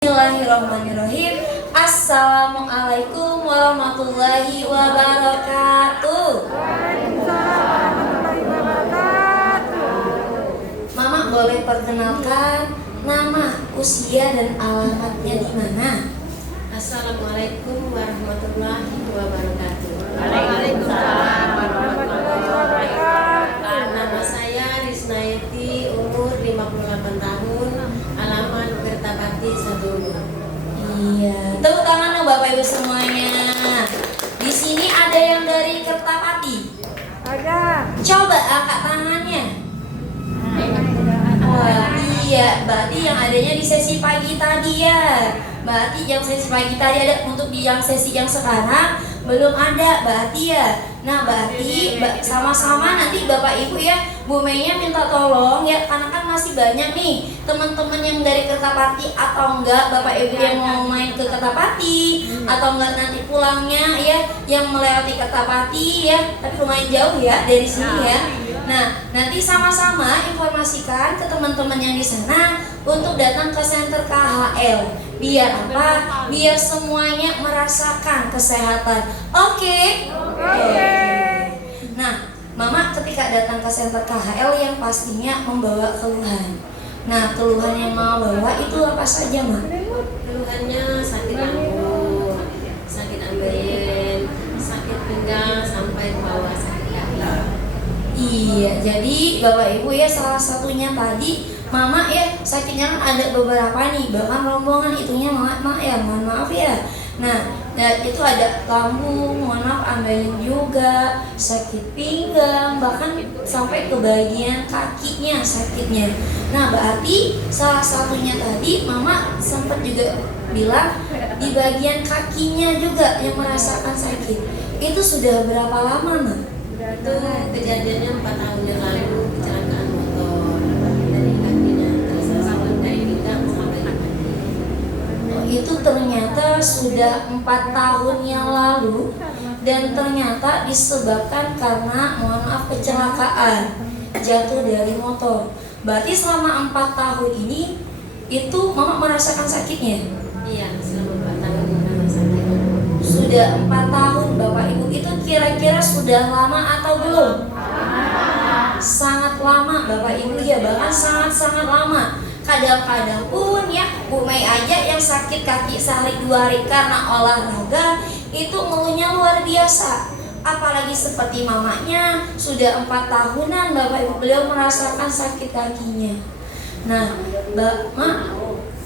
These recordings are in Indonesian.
Bismillahirrahmanirrahim. Assalamualaikum warahmatullahi wabarakatuh. Mama boleh perkenalkan nama, usia, dan alamatnya di mana? Assalamualaikum warahmatullahi wabarakatuh. Waalaikumsalam warahmatullahi wabarakatuh. Nama saya Risnayati, umur 58 tahun, alamat Kertapati Sadulu. Iya, tepuk tangan dong Bapak Ibu semuanya. Di sini ada yang dari Kertapati. Ada. Coba angkat tangannya. Wah, iya, berarti yang adanya di sesi pagi tadi ya. Berarti yang sesi pagi tadi ada, untuk di yang sesi yang sekarang belum ada, berarti ya. Nah, berarti sama-sama nanti Bapak Ibu ya, Bu Meinya minta tolong ya, karena kan masih banyak nih teman-teman yang dari Kertapati atau enggak Bapak Ibu yang mau main ke Kertapati atau enggak nanti pulangnya ya yang melewati Kertapati ya, tapi lumayan jauh ya dari sini ya. Nah, nanti sama-sama informasikan ke teman-teman yang di sana untuk datang ke Center KHL. Biar apa? Biar semuanya merasakan kesehatan. Oke? Oke. Nah, Mama ketika datang ke Center KHL yang pastinya membawa keluhan. Nah, keluhan yang mau bawa itu apa saja, Ma? Keluhannya sakit lambung, sakit ambeien, sakit pinggang sampai bawah sakit kaki. Iya, jadi Bapak Ibu ya, salah satunya tadi Mama ya sakitnya kan ada beberapa nih, bahkan rombongan itunya mohon maaf ya. Nah, itu ada lambung, mohon maaf, ambeien juga, sakit pinggang, bahkan sampai ke bagian kakinya sakitnya. Nah, berarti salah satunya tadi Mama sempat juga bilang di bagian kakinya juga yang merasakan sakit. Itu sudah berapa lama, Ma? Itu kejadiannya 4 tahun yang lalu, kecelakaan motor dari kakinya terasa sakit dari pinggang sampai kaki. Oh, itu ternyata sudah 4 tahun yang lalu dan ternyata disebabkan karena mohon maaf kecelakaan jatuh dari motor. Berarti selama 4 tahun ini itu Mama merasakan sakitnya? Iya, selama 4 tahun yang sakit. Sudah 4 tahun Bapak Ibu, itu kira-kira sudah lama atau belum? Sangat lama Bapak Ibu ya, bahkan sangat-sangat lama. Kadang-kadang pun ya Bu Mei aja yang sakit kaki sehari 2 hari karena olahraga itu ngeluhnya luar biasa. Apalagi seperti mamanya sudah 4 tahunan Bapak Ibu, beliau merasakan sakit kakinya. Nah,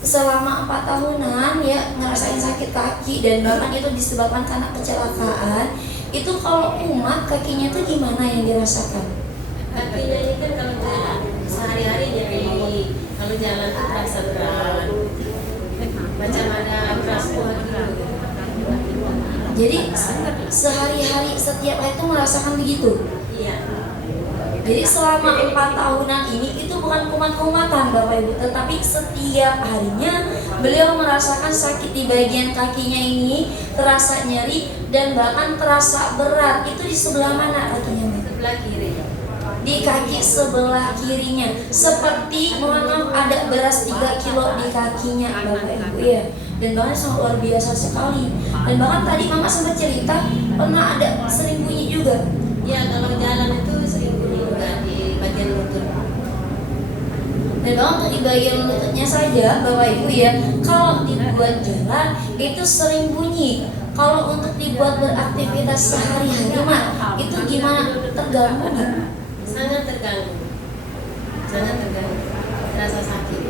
selama 4 tahunan ya ngerasain sakit kaki dan bahkan itu disebabkan karena kecelakaan. Itu kalau kumat kakinya itu gimana yang dirasakan? Kakinya ini kan kalau jalan sehari-hari nyeri, kalau jalan tuh terasa berat, macam ada beras kuat gitu. Jadi sehari-hari setiap hari itu merasakan begitu. Iya. Jadi selama 4 tahunan ini itu bukan kumat-kumatan Bapak Ibu, tetapi setiap harinya beliau merasakan sakit di bagian kakinya ini, terasa nyeri dan bahkan terasa berat. Itu di sebelah mana kakinya, Mbak? Sebelah kiri. Di kaki sebelah kirinya, seperti mohon maaf ada beras 3 kilo di kakinya Bapak Ibu ya. Dan bahkan sangat luar biasa sekali. Dan bahkan tadi Mama sempat cerita pernah ada sering bunyi juga. Ya, kalau jalan itu sering bunyi juga di bagian lutut. Dan bahkan untuk di bagian lututnya saja Bapak Ibu ya, kalau dibuat jalan itu sering bunyi. Kalau untuk dibuat beraktivitas sehari-hari Mak, itu gimana? Terganggu nggak? Sangat terganggu. Sangat terganggu. Terasa sakit.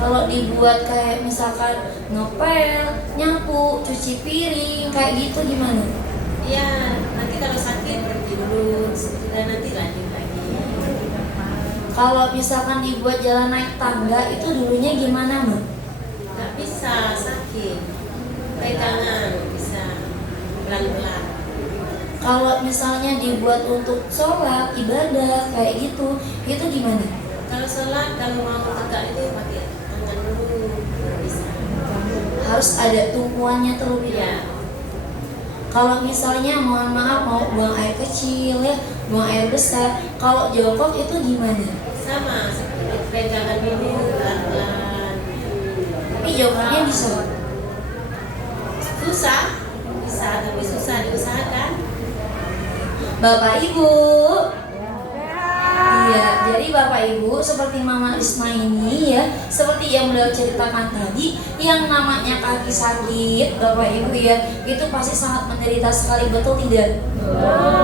Kalau dibuat kayak misalkan ngepel, nyapu, cuci piring, kayak gitu gimana? Iya, nanti kalau sakit berhenti dulu, dan nanti lanjut lagi. Kalau misalkan dibuat jalan naik tangga itu dulunya gimana, Mbak? Nggak bisa, sakit. Pegangan bisa pelan-pelan. Kalau misalnya dibuat untuk sholat, ibadah, kayak gitu, itu gimana? Kalau sholat, kalau mau tegak itu pakai tangan dulu baru bisa. Harus ada tumpuannya terlebih Iya. dahulu. Kalau misalnya mohon maaf mau buang air kecil ya, buang air besar, kalau jongkok itu gimana? Sama seperti pegangan ini pelan-pelan. Tapi jawabannya bisa. Susah, bisa tapi susah diusahakan. Bapak Ibu, Sehat. iya, jadi Bapak Ibu seperti Mama Risma ini ya, seperti yang beliau ceritakan tadi, yang namanya kaki sakit, Bapak Ibu ya, itu pasti sangat menderita sekali, betul tidak?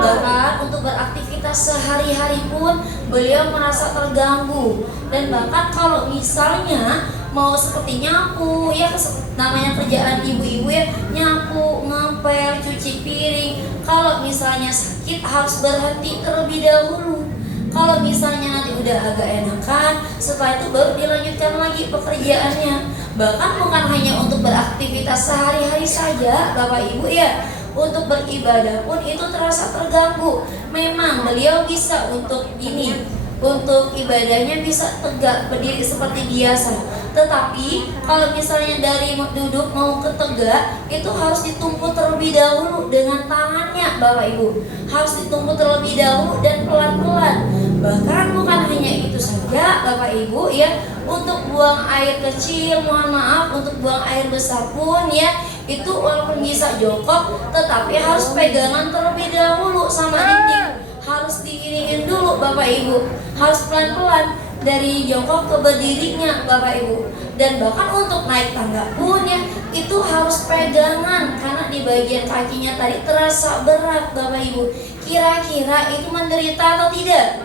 Bahkan untuk beraktivitas sehari-hari pun beliau merasa terganggu, dan bahkan kalau misalnya mau seperti nyapu ya, namanya kerjaan ibu-ibu ya, nyapu, ngepel, cuci piring, kalau misalnya sakit harus berhenti terlebih dahulu. Kalau misalnya nanti udah agak enakan, setelah itu baru dilanjutkan lagi pekerjaannya. Bahkan bukan hanya untuk beraktivitas sehari-hari saja Bapak Ibu ya, untuk beribadah pun itu terasa terganggu. Memang beliau bisa untuk ini, untuk ibadahnya bisa tegak berdiri seperti biasa. Tetapi kalau misalnya dari duduk mau ke tegak, itu harus ditumpuk terlebih dahulu dengan tangannya Bapak Ibu. Harus ditumpuk terlebih dahulu dan pelan-pelan. Bahkan bukan hanya itu saja Bapak Ibu ya, untuk buang air kecil, mohon maaf, untuk buang air besar pun ya, itu walaupun bisa jongkok, tetapi harus pegangan terlebih dahulu sama dinding. Harus diiringin dulu Bapak Ibu, harus pelan-pelan dari jongkok ke berdirinya Bapak Ibu. Dan bahkan untuk naik tangga pun ya, itu harus pegangan, karena di bagian kakinya tadi terasa berat Bapak Ibu. Kira-kira itu menderita atau tidak?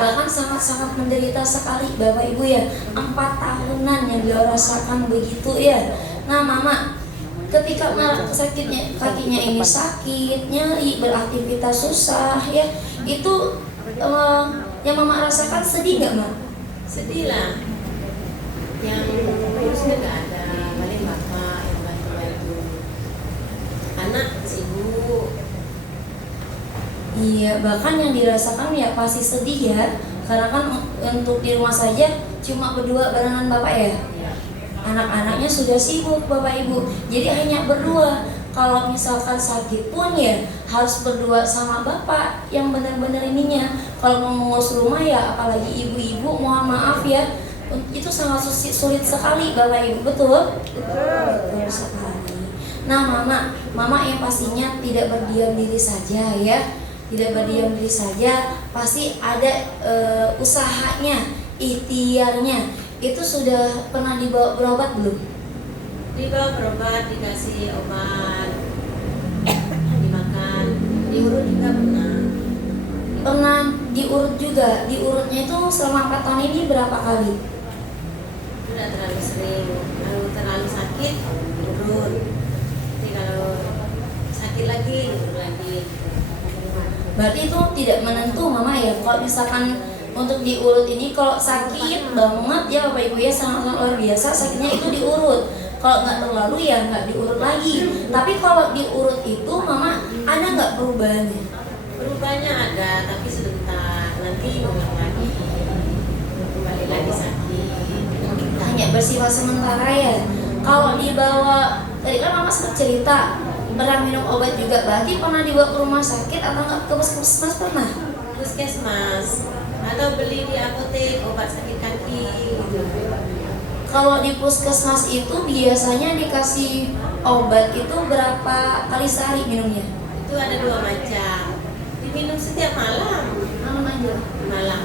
Bahkan sangat-sangat menderita sekali Bapak Ibu ya. 4 tahunan yang beliau rasakan begitu ya. Nah Mama, ketika sakitnya, kakinya ini sakit, nyeri, beraktivitas susah ya, itu yang Mama rasakan sedih gak Mak? Sedih lah. Yang urusnya gak ada, paling bapak yang bantu-bantu. Anak sibuk. Iya, bahkan yang dirasakan ya pasti sedih ya, karena kan untuk di rumah saja cuma berdua barengan Bapak ya. Anak-anaknya sudah sibuk Bapak Ibu, jadi hanya berdua. Kalau misalkan sakit pun ya harus berdua sama Bapak yang benar-benar ininya. Kalau mau mengurus rumah ya, apalagi ibu-ibu, mohon maaf ya, itu sangat sulit sekali Bapak Ibu, betul? Betul sekali. Nah Mama yang pastinya tidak berdiam diri saja ya, tidak berdiam diri saja, pasti ada usahanya, ikhtiarnya. Itu sudah pernah dibawa berobat belum? Dibawa berobat, dikasih obat, dimakan, diurut juga pernah. Pernah diurut juga. Diurutnya itu selama 4 tahun ini berapa kali? Tidak terlalu sering. Kalau terlalu sakit, urut. Nanti kalau sakit lagi, urut lagi. Berarti itu tidak menentu Mama ya. Kalau misalkan untuk diurut ini, kalau sakit banget ya Bapak Ibu ya, sangat luar biasa sakitnya itu diurut. Kalau nggak terlalu ya nggak diurut lagi. Tapi kalau diurut itu Mama ada nggak perubahannya? Perubahannya ada, tapi sebentar. Nanti ulang lagi. Kembali lagi sakit. Hanya bersifat sementara ya. Kalau dibawa, tadi kan Mama sempat cerita pernah minum obat juga, berarti pernah dibawa ke rumah sakit atau nggak ke puskesmas pernah? Puskesmas atau beli di apotek obat sakit kaki gitu. Kalau di puskesmas itu biasanya dikasih obat itu berapa kali sehari minumnya? Itu ada 2 macam. Diminum setiap malam. Malam aja. Malam.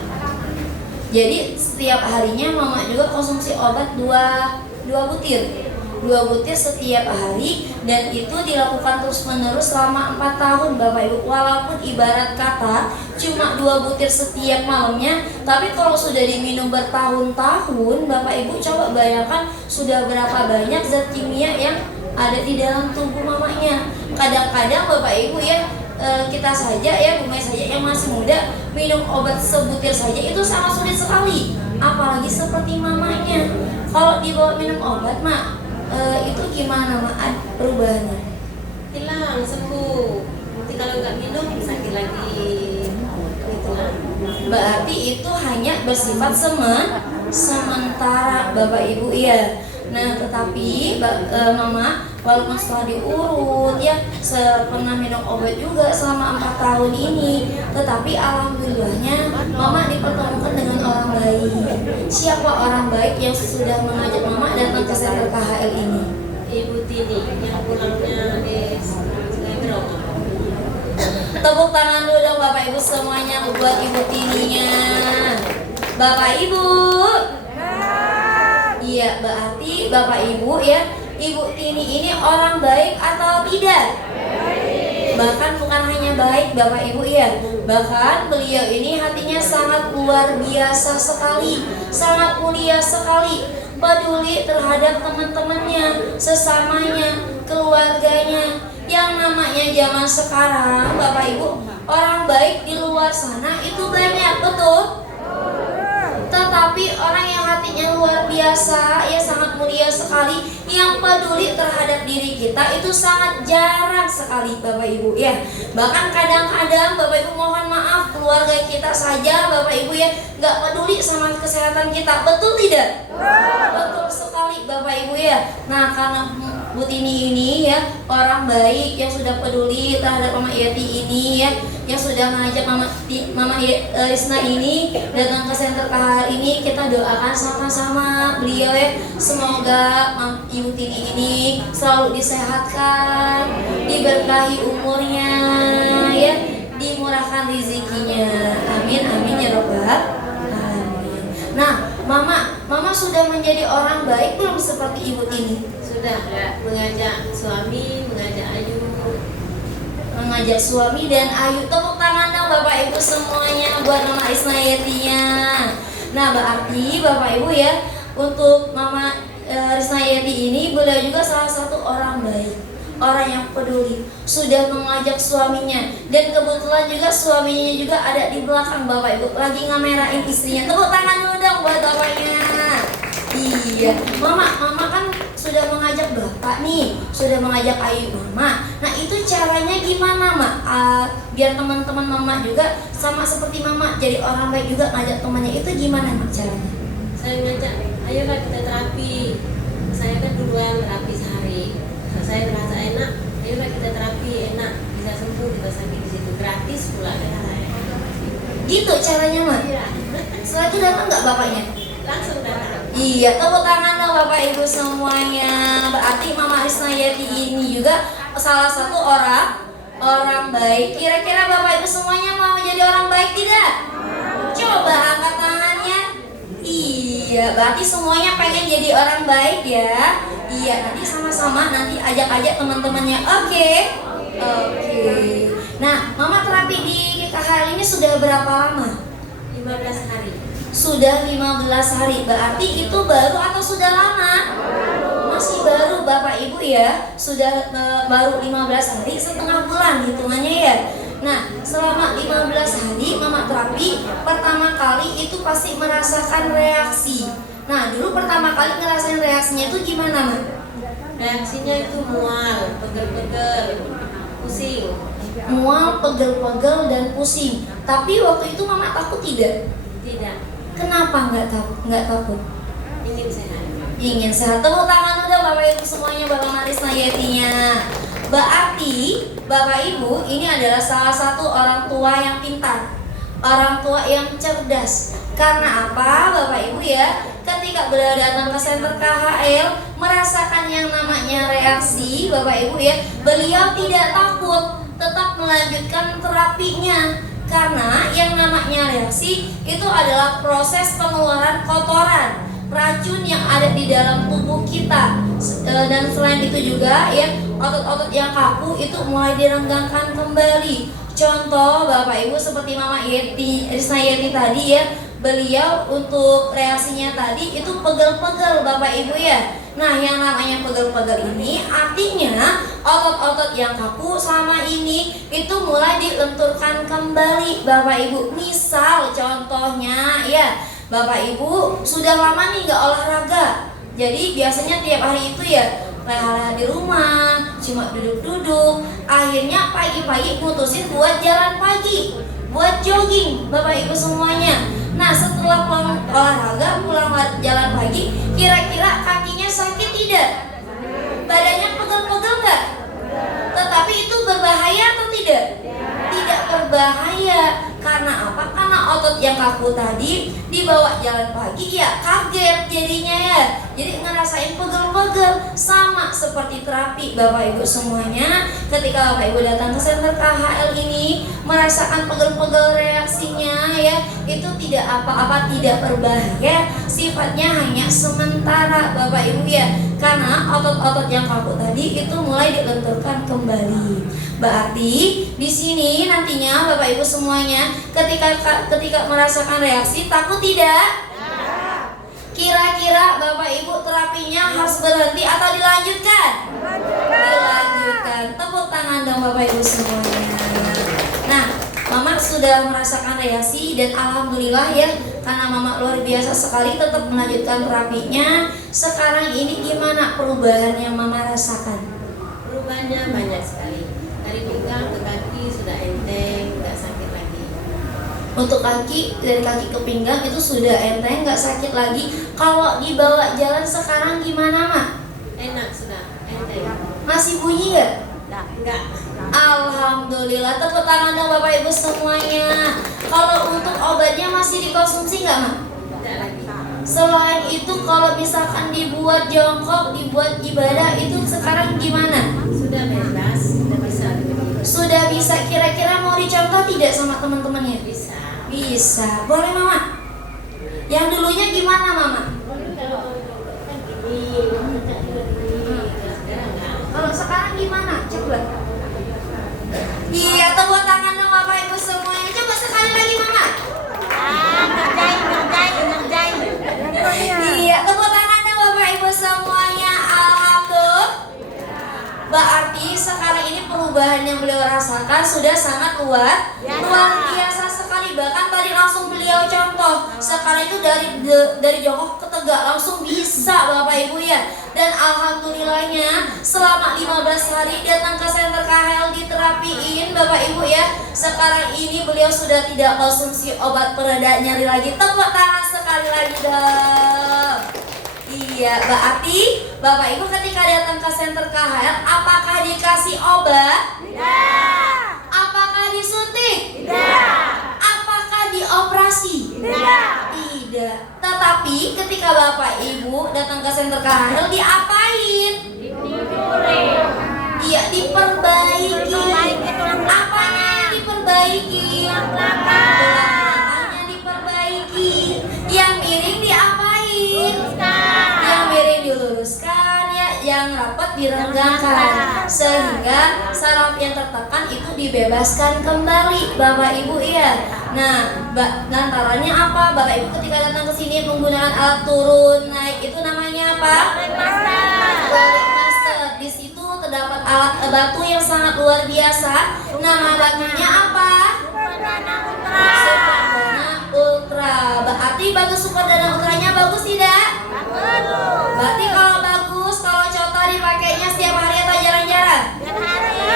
Jadi setiap harinya Mama juga konsumsi obat 2 butir. 2 butir setiap hari, dan itu dilakukan terus-menerus selama 4 tahun Bapak Ibu. Walaupun ibarat kata cuma 2 butir setiap malamnya, tapi kalau sudah diminum bertahun-tahun Bapak Ibu coba bayangkan sudah berapa banyak zat kimia yang ada di dalam tubuh mamanya. Kadang-kadang Bapak Ibu ya, kita saja ya, Bu Mai saja yang masih muda, minum obat sebutir saja itu sangat sulit sekali, apalagi seperti mamanya. Kalau dibawa minum obat Mak, itu gimana Mak perubahannya? Hilang, sembuh. Nanti kalau nggak minum sakit lagi. Itulah. Berarti itu hanya bersifat sementara Bapak Ibu ya. Nah, tetapi Mama walaupun setelah diurut ya, pernah minum obat juga selama 4 tahun ini, tetapi alhamdulillahnya Mama dipertemukan dengan orang baik. Siapa orang baik yang sudah mengajak Mama datang ke center KHL ini? Ibu Tini yang pulangnya di Sungai Berok. Tepuk tangan dulu dong Bapak Ibu semuanya buat Ibu Tininya. Bapak Ibu. Iya, berarti Bapak Ibu ya, Ibu Tini ini orang baik atau tidak? Bahkan bukan hanya baik Bapak Ibu ya, bahkan beliau ini hatinya sangat luar biasa sekali, sangat mulia sekali, peduli terhadap teman-temannya, sesamanya, keluarganya. Yang namanya zaman sekarang Bapak Ibu, orang baik di luar sana itu banyak, betul? Tetapi orang yang hatinya luar biasa, ya sangat mulia sekali, yang peduli terhadap diri kita itu sangat jarang sekali Bapak Ibu ya. Bahkan kadang-kadang Bapak Ibu mohon maaf, keluarga kita saja Bapak Ibu ya nggak peduli sama kesehatan kita, betul tidak? Betul sekali Bapak Ibu ya. Nah, karena Bu Tini ini ya orang baik yang sudah peduli terhadap Mama Yeti ini ya, yang sudah mengajak Mama Risna ini datang ke center KHL ini, kita doakan sama-sama beliau ya, semoga Ibu Tini ini selalu disehatkan, diberkahi umurnya ya, dimurahkan rezekinya, amin amin ya robbal alamin. Nah, Mama sudah menjadi orang baik belum seperti Ibu Tini? Sudah mengajak suami, mengajak suami dan Ayu. Tepuk tangan dong Bapak Ibu semuanya buat Mama Risna Yetinya. Nah, berarti Bapak Ibu ya, untuk Mama Risna Yeti ini beliau juga salah satu orang baik, orang yang peduli, sudah mengajak suaminya, dan kebetulan juga suaminya juga ada di belakang Bapak Ibu lagi ngamerain istrinya. Tepuk tangan dulu dong buat bapaknya. Iya, Mama kan sudah mengajak Bapak nih, sudah mengajak Ayu Mama. Nah, itu caranya gimana Mak? Biar teman-teman Mama juga sama seperti Mama jadi orang baik juga ngajak temannya, itu gimana Mak caranya? saya ngajak, ayolah kita terapi. Saya kan duluan terapi sehari. Saya merasa enak, ayolah kita terapi, enak, bisa sembuh, kita sakit di situ gratis pula kata saya. Gitu caranya Mak? Setelah itu datang nggak bapaknya? Langsung datang. Iya, tepuk tangan dong Bapak Ibu semuanya. Berarti Mama Risna Yeti ini juga salah satu orang baik. Kira-kira Bapak Ibu semuanya mau jadi orang baik tidak? Coba angkat tangannya. Iya, berarti semuanya pengen jadi orang baik ya. Iya, nanti sama-sama nanti ajak-ajak teman-temannya. Oke. Nah, Mama terapi di KHL ini sudah berapa lama? 15 hari. Sudah 15 hari, berarti itu baru atau sudah lama? Masih baru Bapak Ibu ya, sudah baru 15 hari, setengah bulan hitungannya ya. Nah, selama 15 hari Mama terapi, pertama kali itu pasti merasakan reaksi. Nah, dulu pertama kali ngerasain reaksinya itu gimana Mak? Reaksinya itu mual, pegel-pegel, pusing. Mual, pegel-pegel dan pusing. Tapi waktu itu Mama takut tidak? Tidak. Kenapa nggak takut? Ingin sehat. Ingin sehat. Tepuk tangan udah Bapak Ibu semuanya buat Mama Risna Yetinya. Berarti Bapak Ibu ini adalah salah satu orang tua yang pintar, orang tua yang cerdas. Karena apa Bapak Ibu ya? Ketika beliau datang ke center KHL, merasakan yang namanya reaksi Bapak Ibu ya, beliau tidak takut, tetap melanjutkan terapinya. Karena yang namanya reaksi itu adalah proses pengeluaran kotoran, racun yang ada di dalam tubuh kita. Dan selain itu juga ya, otot-otot yang kaku itu mulai direnggangkan kembali. Contoh Bapak Ibu seperti Mama Risna Yeti tadi ya, beliau untuk reaksinya tadi itu pegel-pegel Bapak Ibu ya. Nah, yang namanya pegel-pegel ini artinya otot-otot yang kaku selama ini itu mulai dilenturkan kembali Bapak Ibu. Misal contohnya ya, Bapak Ibu sudah lama nih nggak olahraga, jadi biasanya tiap hari itu ya leha-leha di rumah, cuma duduk-duduk. Akhirnya pagi-pagi putusin buat jalan pagi, buat jogging Bapak Ibu semuanya. Nah, setelah pulang olahraga, pulang jalan pagi, kira-kira kakinya kakinya sakit tidak? Badannya pegel-pegel nggak? Tetapi itu berbahaya atau tidak? Tidak berbahaya. Karena apa? Karena otot yang kaku tadi dibawa jalan pagi ya kaget jadinya ya. Jadi ngerasain pegel-pegel. Sama seperti terapi Bapak Ibu semuanya. Ketika Bapak Ibu datang ke center KHL ini merasakan pegel-pegel reaksinya ya, itu tidak apa-apa, tidak berbahaya. Sifatnya hanya sementara Bapak Ibu ya. Karena otot-otot yang kaku tadi itu mulai dilenturkan kembali. Berarti di sini nantinya Bapak Ibu semuanya ketika merasakan reaksi takut tidak? Kira-kira Bapak Ibu terapinya harus berhenti atau dilanjutkan? Dilanjutkan. Tepuk tangan dong Bapak Ibu semuanya. Nah, Mama sudah merasakan reaksi dan alhamdulillah ya, karena Mama luar biasa sekali tetap melanjutkan terapinya. Sekarang ini gimana perubahan yang Mama rasakan? Perubahannya banyak sekali. Dari pinggang ke kaki sudah enteng, nggak sakit lagi. Untuk kaki, dari kaki ke pinggang itu sudah enteng, nggak sakit lagi. Kalau dibawa jalan sekarang gimana, Mak? Enak sudah, enteng. Masih bunyi nggak? Enggak. Alhamdulillah, tepuk tangan dong Bapak Ibu semuanya. Kalau untuk obatnya masih dikonsumsi nggak, Mak? Tidak lagi. Selain itu kalau misalkan dibuat jongkok, dibuat ibadah itu sekarang gimana? Sudah bebas, sudah bisa begitu. Sudah bisa, kira-kira mau dicontoh tidak sama teman-temannya? Bisa. Bisa, boleh Mama? Yang dulunya gimana Mama? Kalau sekarang gimana? Coba. Iya, tepuk tangan dong Bapak Ibu semuanya. Coba sekali lagi Mama. Iya, tepuk tangan dong Bapak Ibu semuanya. Alhamdulillah. Berarti sekarang ini perubahan yang beliau rasakan sudah sangat luar biasa sekali. Bahkan tadi langsung beliau contoh. Sekarang itu dari jongkok ke tegak langsung bisa Bapak Ibu ya. Dan alhamdulillahnya selama 15 hari datang ke center KHL diterapiin Bapak Ibu ya. Sekarang ini beliau sudah tidak konsumsi obat pereda nyeri lagi. Tepuk tangan sekali lagi dong. Iya, berarti Bapak Ibu ketika datang ke center KHL apakah dikasih obat? Tidak. Apakah disuntik? Tidak. Apakah dioperasi? Tidak. Tidak. Tetapi ketika Bapak Ibu datang ke center KHL diapain? Iya, diperbaiki. Apanya yang diperbaiki? Belakangnya diperbaiki. Yang miring diapain? Yang miring diluruskan ya, yang rapat direnggangkan sehingga saraf yang tertekan itu dibebaskan kembali Bapak Ibu ya. Nah, antaranya apa? Bapak Ibu ketika datang ke sini menggunakan alat turun naik itu namanya apa? Balik master. Di situ terdapat alat batu yang sangat luar biasa. Nama batunya apa? Superdana Ultra. Berarti batu Superdana Ultranya bagus tidak? Berarti kalau bagus, kalau contoh dipakainya setiap hari atau jarang-jarang?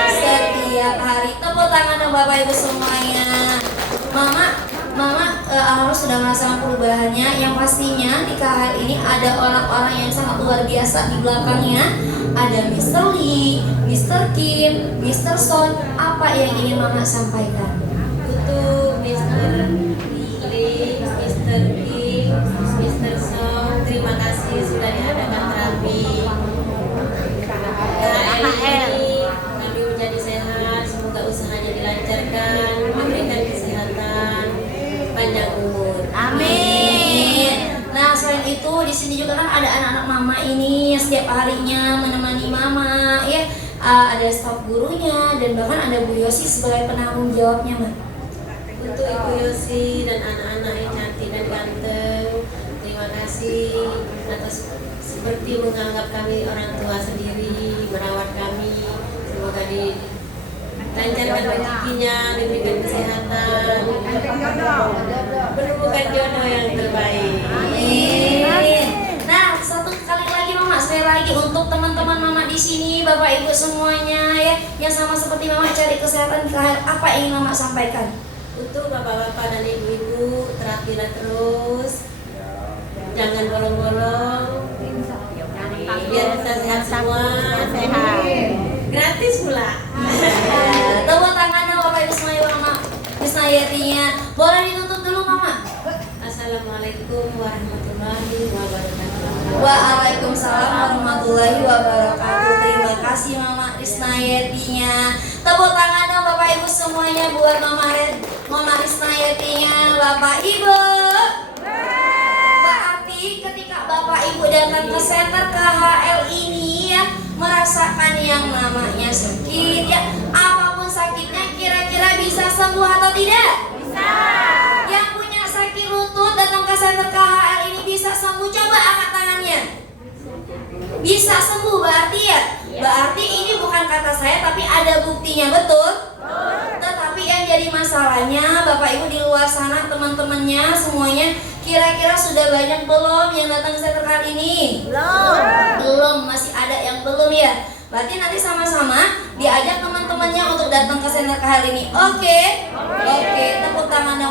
Setiap hari. Tepuk tangan dong Bapak Ibu semuanya. Mama alhamdulillah sudah merasakan perubahannya. Yang pastinya di KHL ini ada orang-orang yang sangat luar biasa di belakangnya. Ada Mr. Lee, Mr. Kim, Mr. Son. Apa yang ingin Mama sampaikan? Untuk Mr. Lee, Mr. Kim, Mr. Song, terima kasih sudah diadakan terapi. KHL ini kami menjadi sehat, semoga usahanya dilancarkan, memberikan kesehatan, panjang umur. Amin. Nah, selain itu di sini juga kan ada anak-anak Mama ini yang setiap harinya menemani Mama ya. Ada staf gurunya dan bahkan ada Bu Yosi sebagai penanggung jawabnya, Mbak. Untuk Ibu Yosi dan anak-anak yang cantik dan ganteng, terima kasih atas seperti menganggap kami orang tua sendiri, merawat kami. Semoga dilancarkan rezekinya, diberikan kesehatan, menemukan jodoh yang terbaik. Amin. Nah, satu kali lagi Mama, sekali lagi untuk teman-teman Mama di sini, Bapak Ibu semuanya ya, yang sama seperti Mama cari kesehatan di KHL, apa yang ingin Mama sampaikan? Untuk bapak-bapak dan ibu-ibu, terapilah terus, jangan bolong-bolong, biar kita sehat semua. Gratis pula. Tepuk tangan dong Bapak Ibu semuanya Mama Krisnayatinya. Boleh ditutup dulu Mama. Assalamualaikum warahmatullahi wabarakatuh. Waalaikumsalam warahmatullahi wabarakatuh. Terima kasih Mama Krisnayatinya. Tepuk tangan dong Bapak Ibu semuanya buat Mama Krisnayatinya. Bapak Ibu, berarti ketika Bapak Ibu datang ke center KHL ini ya, merasakan yang namanya sakit ya, apapun sakitnya kira-kira bisa sembuh atau tidak? Bisa. Yang punya sakit lutut datang ke center KHL ini bisa sembuh, coba angkat tangannya. Bisa sembuh berarti ya? Berarti ini bukan kata saya tapi ada buktinya, betul? Tetapi yang jadi masalahnya Bapak Ibu di luar sana, teman-temannya semuanya, kira-kira sudah banyak belum yang datang ke center kali ini? Belum, masih ada yang belum ya. Berarti nanti sama-sama diajak teman-temannya untuk datang ke center kali ini. Oke, tepuk tangan.